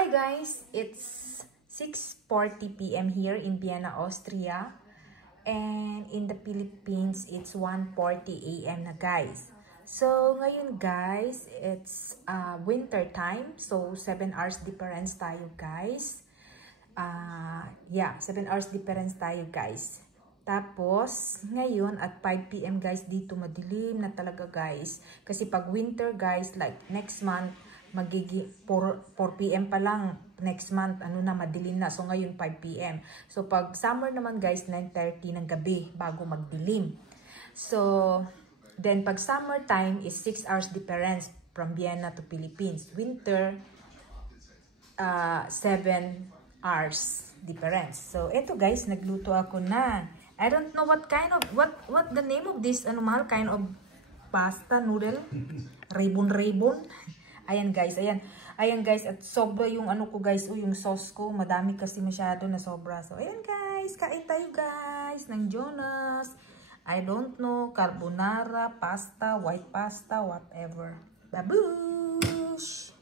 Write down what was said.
Hi guys, it's 6:40 p.m. here in Vienna, Austria. And in the Philippines, it's 1:40 a.m. na guys. So ngayon guys, it's winter time. So 7 hours difference tayo guys. 7 hours difference tayo guys. Tapos, ngayon at 5 p.m. guys, dito madilim na talaga guys. Kasi pag winter guys, like next month, magiging 4 p.m. pa lang next month, madilim na. So, ngayon 5 p.m. So, pag summer naman guys, 9:30 ng gabi bago magdilim. So, then pag summer time is 6 hours difference from Vienna to Philippines. Winter, 7 hours difference. So, eto guys, nagluto ako na. I don't know what the name of this, kind of pasta, noodle, ribbon. Ayan guys, ayan guys, at sobra yung ko guys, yung sauce ko, madami kasi masyado na sobra. So, ayan guys, kain tayo guys, ng Jonas. I don't know, carbonara, pasta, white pasta, whatever. Babush!